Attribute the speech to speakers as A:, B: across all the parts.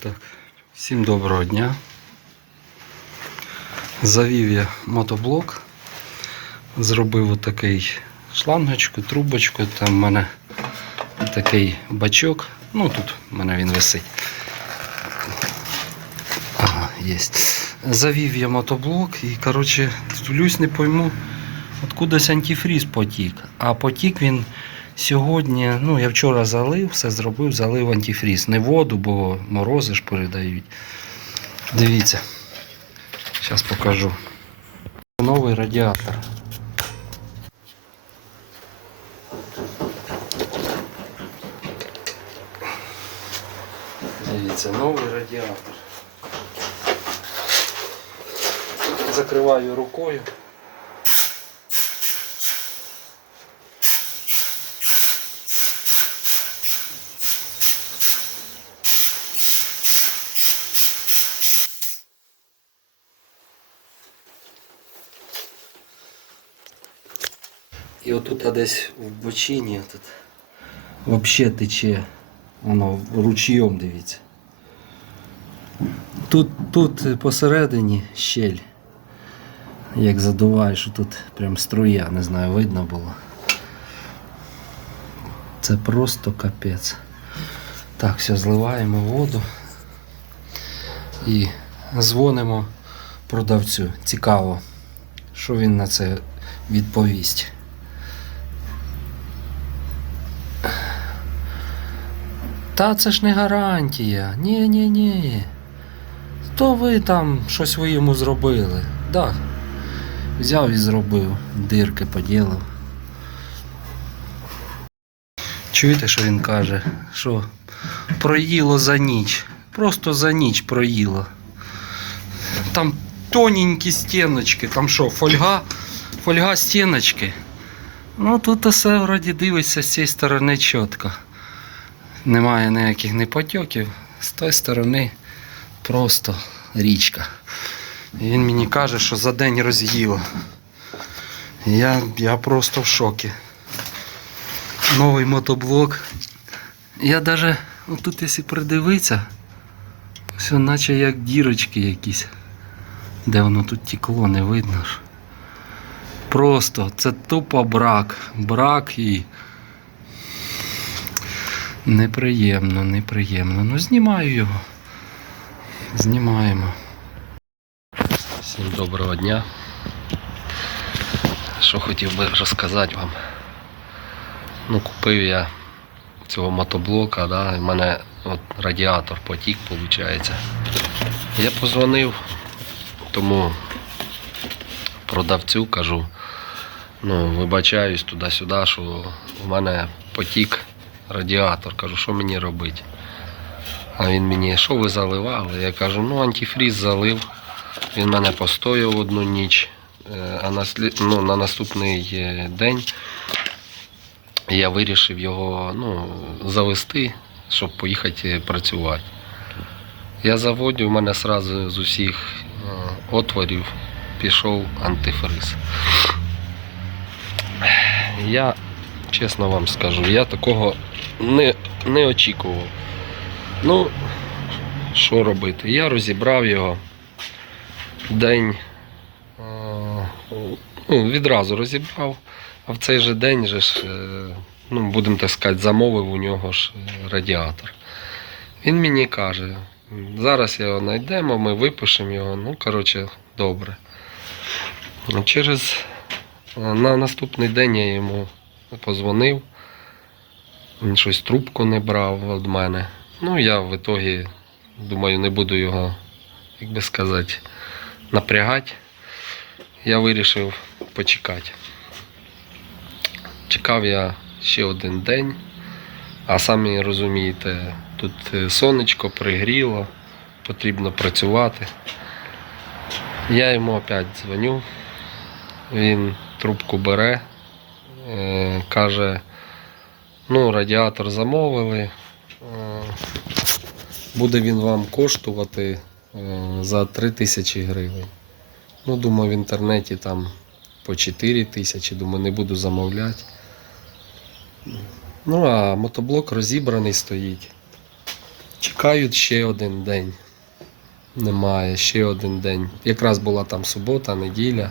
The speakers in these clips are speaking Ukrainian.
A: Так, всім доброго дня. Завів я мотоблок, зробив отакий шлангочку, трубочку, там в мене такий бачок. Ну тут в мене він висить. Ага, є. Завів я мотоблок і, коротше, дивлюсь, не пойму, откудись антифріз потік. А потік він сьогодні, ну я вчора залив, все зробив, залив антифріз. Не воду, бо морози ж передають. Дивіться. Зараз покажу. Новий радіатор. Дивіться, новий радіатор. Закриваю рукою. І отут десь в бочині тут взагалі тече воно ручйом, дивіться. Тут, тут посередині щель. Як задуваєш, тут прям струя, не знаю, видно було. Це просто капець. Так, все, зливаємо воду і дзвонимо продавцю. Цікаво, що він на це відповість. Та це ж не гарантія. Ні, ні, ні. То ви там щось ви йому зробили. Да. Взяв і зробив, дирки поділив. Чуєте, що він каже? Що проїло за ніч. Просто за ніч проїло. Там тоненькі стіночки, там що, фольга, фольга стіночки. Ну тут все вроді дивиться з цієї сторони чітко. Немає ніяких не потьоків. З тої сторони просто річка. І він мені каже, що за день роз'їло. Я, я просто в шокі. Новий мотоблок. Я даже, тут якщо придивитися, все наче як дірочки якісь. Де воно тут тікло, не видно ж. Просто це тупо брак. Брак і. Неприємно, неприємно. Ну знімаю його. Знімаємо. Всім доброго дня. Що хотів би розказати вам. Ну, купив я цього мотоблока, да, і в мене от радіатор потік, виходить. Я позвонив тому продавцю кажу, ну, вибачаюсь туди-сюди, що в мене потік радіатор. Кажу, що мені робити? А він мені, що ви заливали? Я кажу, ну антифріз залив. Він мене постояв одну ніч, Е, а на, ну, на наступний е, день я вирішив його ну, завести, щоб поїхати працювати. Я заводю, у мене одразу з усіх е, отворів пішов антифриз. Я чесно вам скажу, я такого не, не очікував. Ну, що робити? Я розібрав його день. Ну, відразу розібрав, а в цей же день же ж, е, ну, будемо так сказати, замовив у нього ж е, радіатор. Він мені каже, зараз його знайдемо, ми випишемо його. Ну, коротше, добре. Через е, на наступний день я йому позвонив. Він щось трубку не брав від мене. Ну, я в ітогі думаю, не буду його, як би сказати, напрягати. Я вирішив почекати. Чекав я ще один день, а самі розумієте, тут е, сонечко пригріло, потрібно працювати. Я йому опять дзвоню, він трубку бере, каже, ну, радіатор замовили, е, буде він вам коштувати е, за 3 тисячі гривень. Ну, думаю, в інтернеті там по 4 тисячі, думаю, не буду замовляти. Ну, а мотоблок розібраний стоїть.
B: Чекають ще один день. Немає, ще один день. Якраз була там субота, неділя.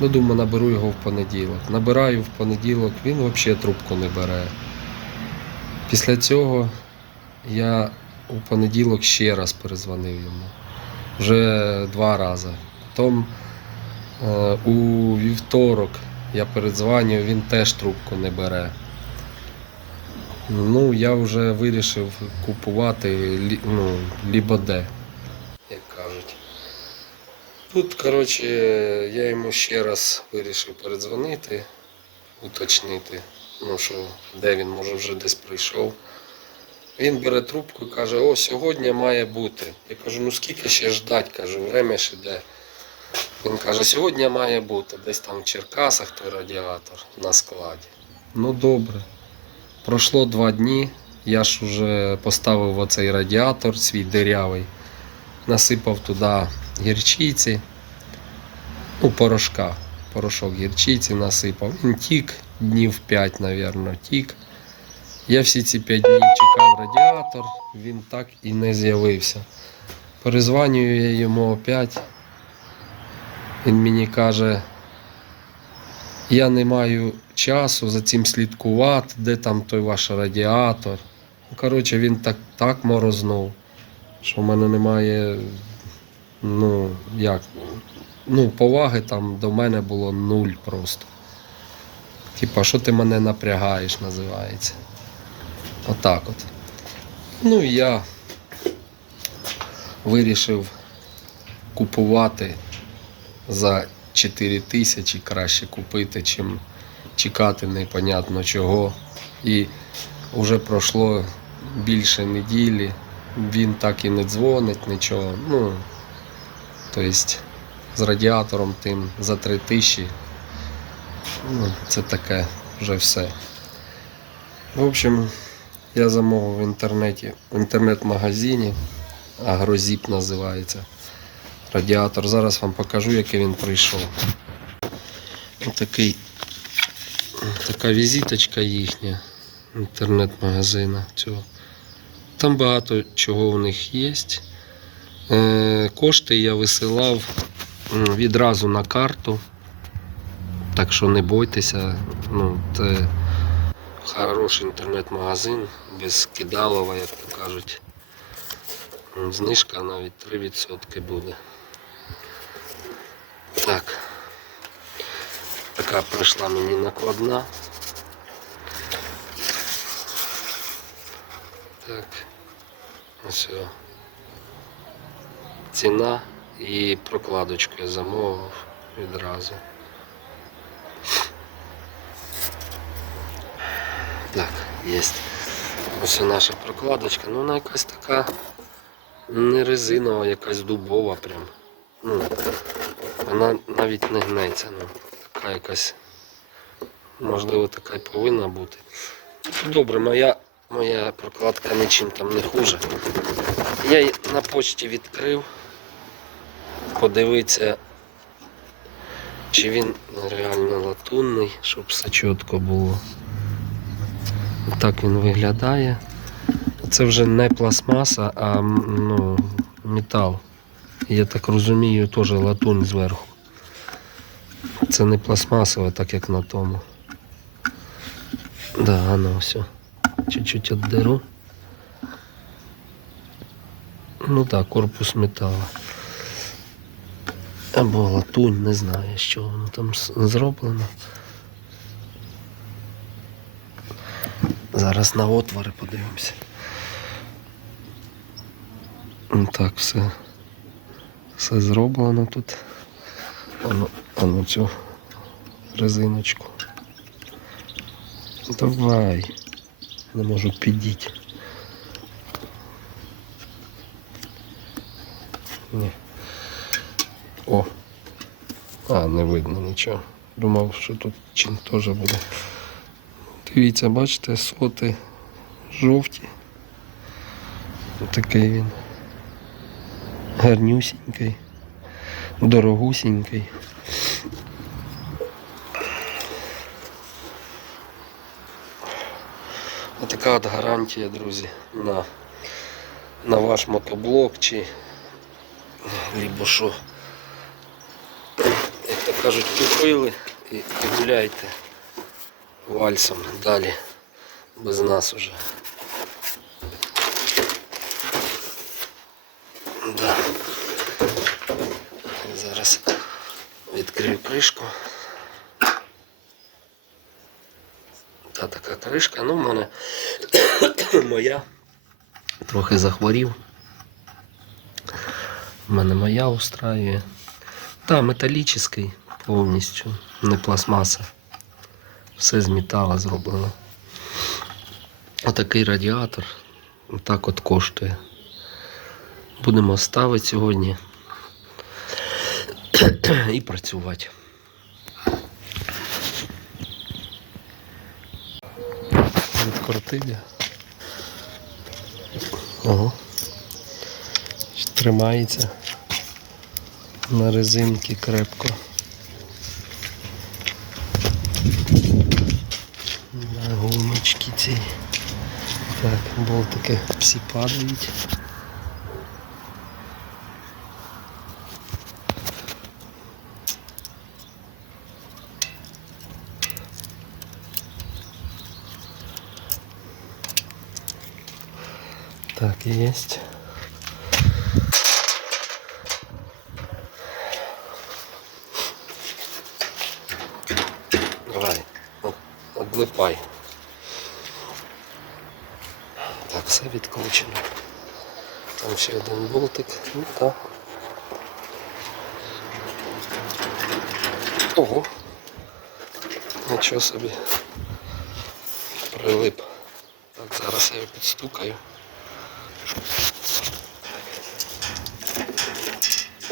B: Ну, думаю, наберу його в понеділок. Набираю в понеділок, він взагалі трубку не бере. Після цього я у понеділок ще раз перезвонив йому. Вже два рази. Потім е, у вівторок я передзвоню, він теж трубку не бере. Ну, я вже вирішив купувати ну, лібо де. Тут, коротше, я йому ще раз вирішив передзвонити, уточнити, ну що, де він може вже десь прийшов. Він бере трубку і каже, о, сьогодні має бути. Я кажу, ну скільки ще ждать, кажу, время ж іде. Він каже, сьогодні має бути, десь там в Черкасах той радіатор на складі. Ну добре. Пройшло два дні, я ж вже поставив оцей радіатор свій дирявий, насипав туди гірчиці, ну, порошка, порошок гірчиці насипав. Він тік днів 5, мабуть, тік. Я всі ці 5 днів чекав радіатор, він так і не з'явився. Перезванюю я йому опять. Він мені каже, я не маю часу за цим слідкувати, де там той ваш радіатор. Коротше, він так, так морознув, що в мене немає, ну, як, ну, поваги там до мене було нуль просто. Типа, що ти мене напрягаєш, називається. Отак от. Ну і я вирішив купувати за 4 тисячі краще купити, чим чекати непонятно чого. І вже пройшло більше неділі, він так і не дзвонить, нічого. Ну, тобто з радіатором тим за 3 тисячі. Ну, це таке вже все. В общем, я замовив в інтернеті, в інтернет-магазині, Агрозіп називається. Радіатор. Зараз вам покажу, який він прийшов. Отакий, така візиточка їхня інтернет-магазина цього. Там багато чого у них є. Е, кошти я висилав відразу на карту. Так що не бойтеся. Ну, це хороший інтернет-магазин, без кидалова, як то кажуть. Знижка навіть 3% буде. Так. Така прийшла мені накладна. Так. Ось. Ціна і прокладочку я замовив відразу. Так, є. Ось наша прокладочка. Ну вона якась така не резинова, якась дубова прям. Ну, вона навіть не гнеться. Ну, така якась. Можливо, така й повинна бути. Добре, моя, моя прокладка нічим там не хуже. Я її на почті відкрив. Подивитися, чи він реально латунний, щоб все чітко було. Так він виглядає. Це вже не пластмаса, а ну, метал. Я так розумію, теж латунь зверху. Це не пластмасове, так як на тому. Да, ну все. Чуть-чуть отдеру. Ну так, корпус металу. Або латунь, не знаю, що воно там зроблено. Зараз на отвори подивимося. Ну Так, все. Все зроблено тут. Ану, ану цю резиночку. Давай. Не можу підійти. Ні. А, не видно нічого. Думав, що тут чин теж буде. Дивіться, бачите, соти жовті. Такий він. Гарнюсінький, дорогусінький. Отака от гарантія, друзі, на на ваш мотоблок чи либо що. Кажуть, купили і, і гуляйте вальсом далі без нас уже. Да. Зараз відкрию кришку. Та така кришка, ну в мене моя. Трохи захворів. У мене моя устраює. Та, металічний повністю, не пластмаса. Все з металу зроблено. Отакий радіатор. Так от коштує. Будемо ставити сьогодні і працювати. Відкрутили. Ого. Тримається на резинці крепко. На гумочки ці. Так, болтики всі падають. Так, есть. Давай, от- одлипай. Так, все відкручено. Там ще один болтик. Ну так. Ого. Нічого собі. Прилип. Так, зараз я його підстукаю.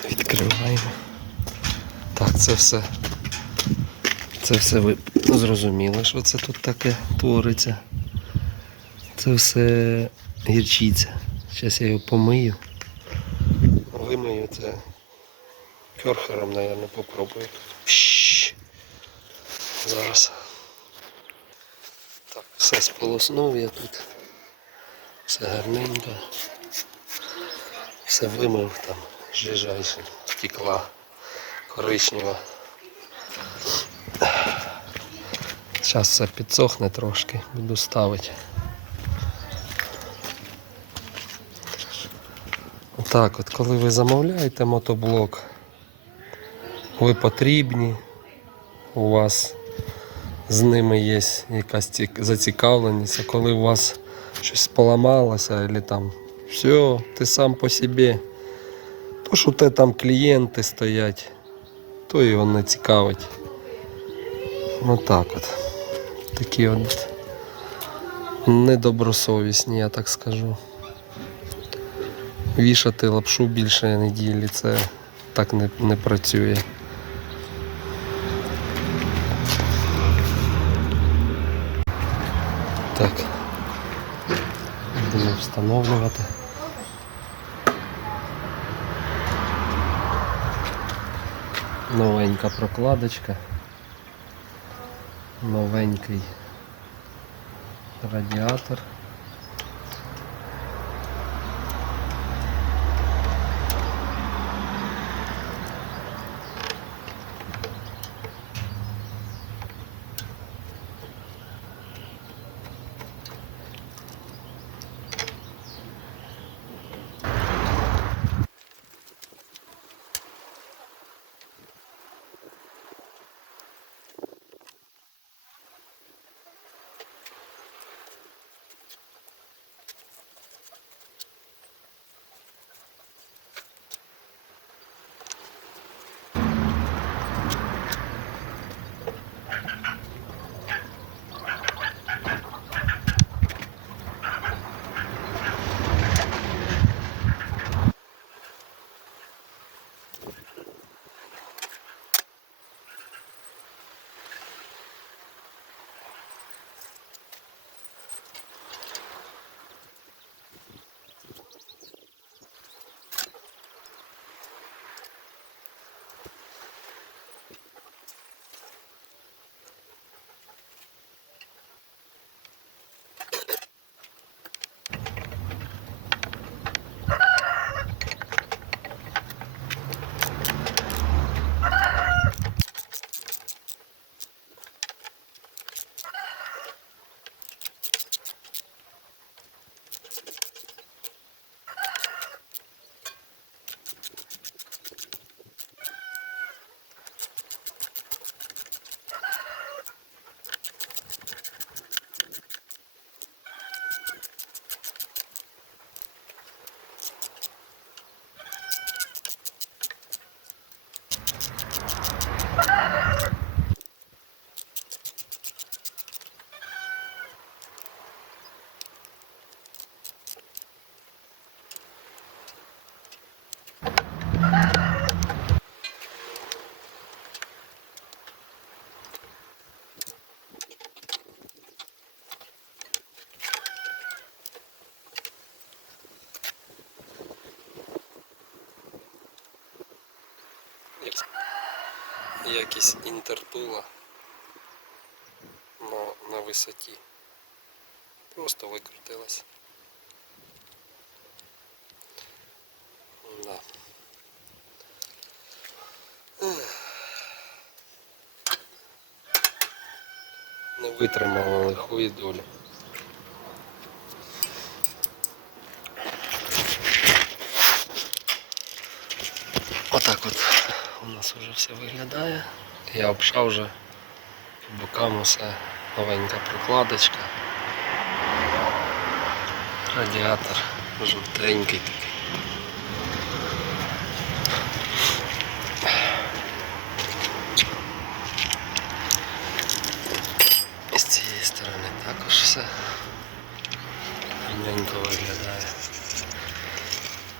B: Відкриваємо. Так, це все. Це все ви зрозуміли, що це тут таке твориться. Це все гірчиця. Зараз я його помию. Вимию це керхером, мабуть, попробую. Пшш. Зараз. Так, все сполоснув я тут. Все гарненько. Все вимив там, жижайше, втекла коричнева. Зараз все підсохне трошки, буду ставити. Так, от коли ви замовляєте мотоблок, ви потрібні, у вас з ними є якась зацікавленість, а коли у вас щось поламалося, або там все, ти сам по собі, то що те там клієнти стоять, то його не цікавить. Ну так от. Такі от недобросовісні, я так скажу. Вішати лапшу більше неділі, це так не, не працює. Так. Будемо встановлювати. Новенька прокладочка. Новенький радіатор. Якість інтертула на, на висоті. Просто викрутилась. Да. Не витримала лихої долі. Отак от у нас вже все виглядає. Я обшав вже по бокам усе новенька прокладочка. Радіатор жовтенький такий. І з цієї сторони також все гарненько виглядає.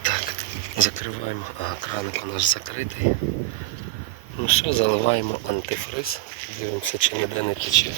B: Так, закриваємо. А, краник у нас закритий. Ну що, заливаємо антифриз. Дивимося, чи ніде не тече.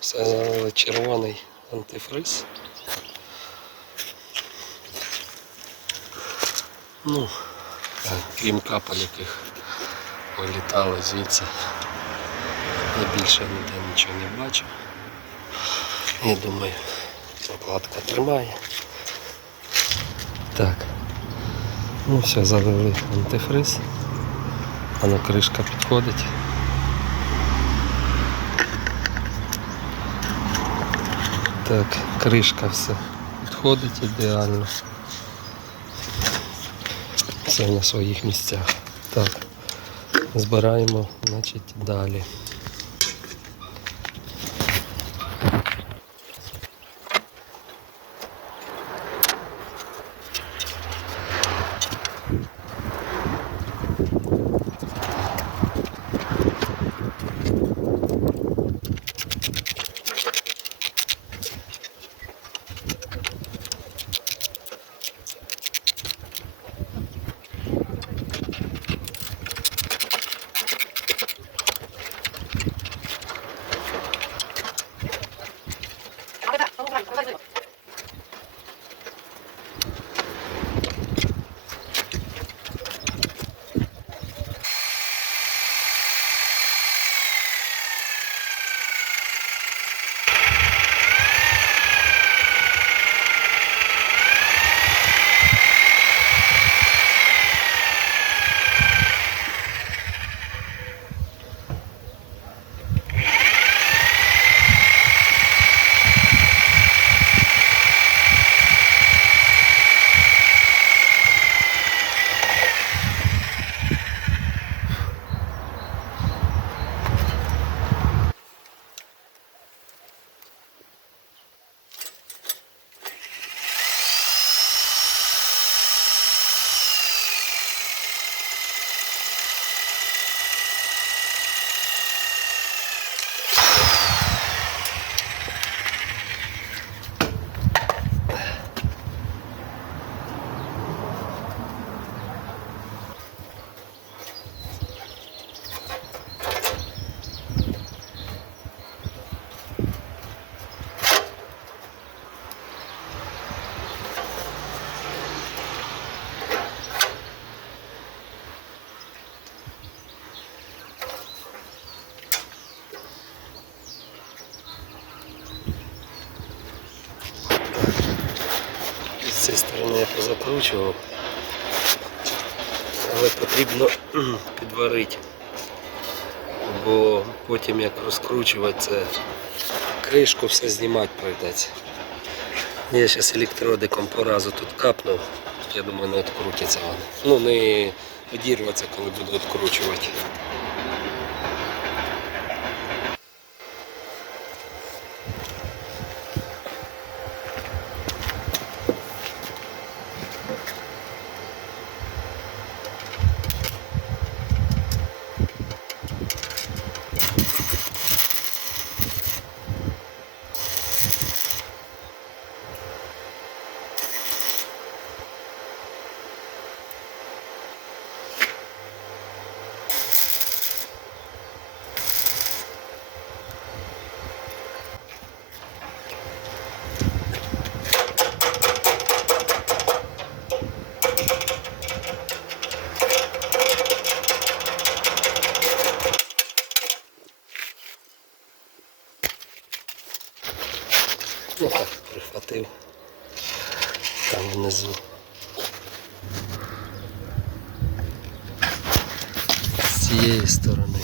B: Все залили червоний антифриз. Ну, крім капель, яких вилітали звідси. Я більше ніде нічого не бачу. Я думаю, прокладка тримає. Так. Ну все, залили антифриз. Воно кришка підходить. Так, кришка все підходить ідеально. Все на своїх місцях. Так, збираємо, значить, далі. Сторони але потрібно підварити, бо потім як розкручувати це кришку, все знімати прийдеться. Я зараз електродиком по разу тут капнув. Я думаю, не відкрутяться вони. Ну, не одірваться, коли буду відкручувати. Ну так, прихватив. Там внизу. З цієї сторони.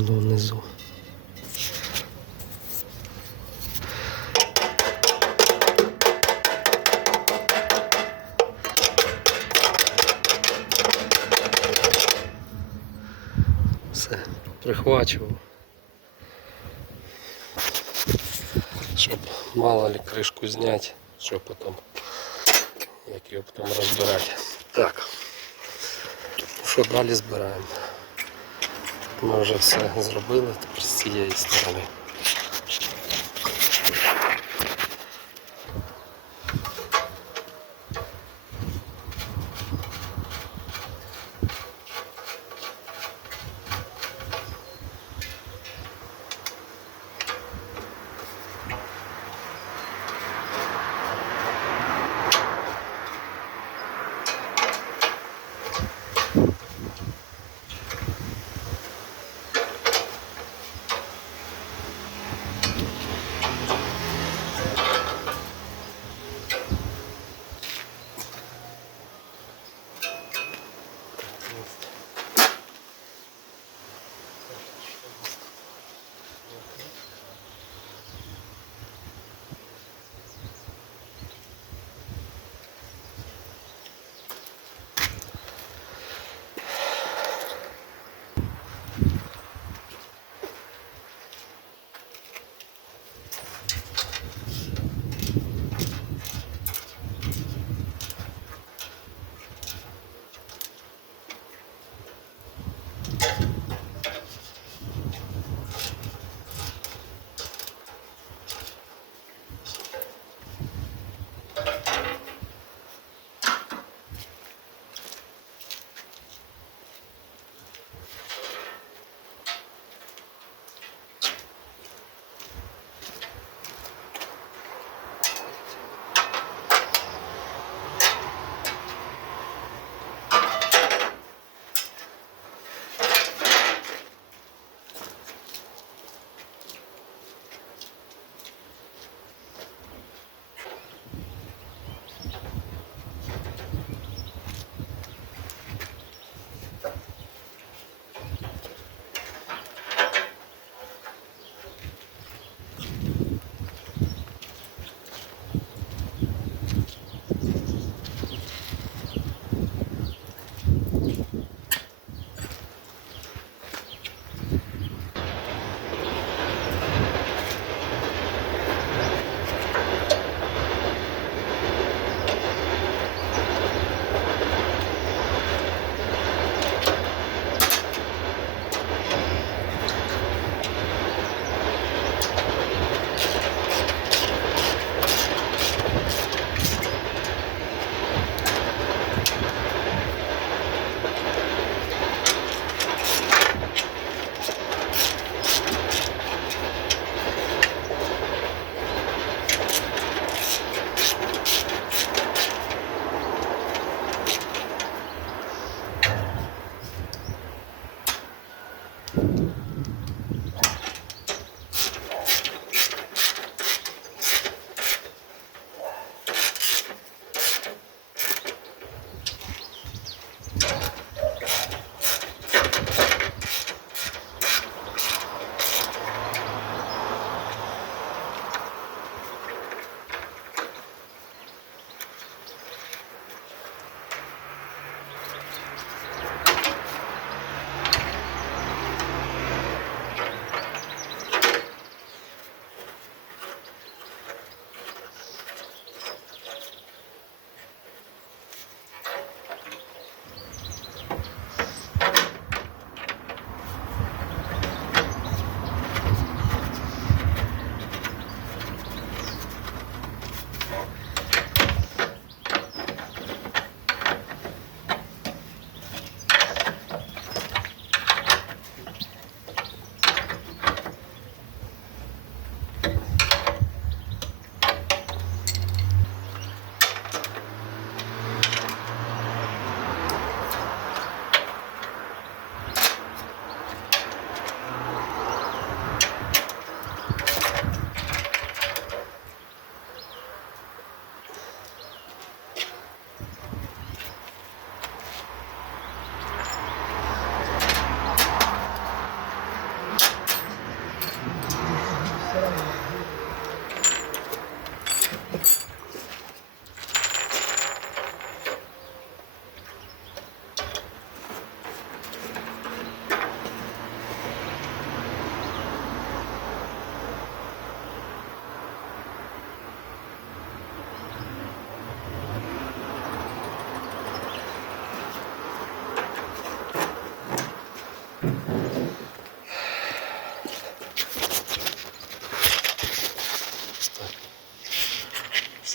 B: Воно внизу. Все, прихвачував. Щоб мало ли кришку зняти, щоб потім, як його потім розбирати. Так. Що далі збираємо? Ми вже все зробили тепер з цієї сторони.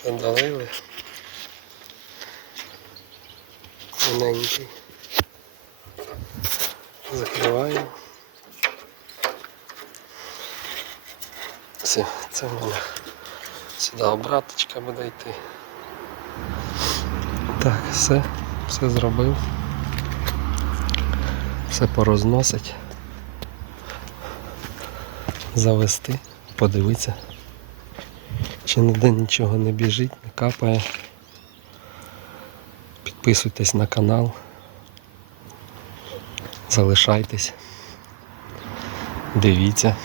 B: Все долили. Тоненький. Закриваємо. Все, це в мене сюди обраточка буде йти. Так, все, все зробив. Все порозносить. Завести, подивитися. Чи ніде нічого не біжить, не капає. Підписуйтесь на канал. Залишайтесь. Дивіться.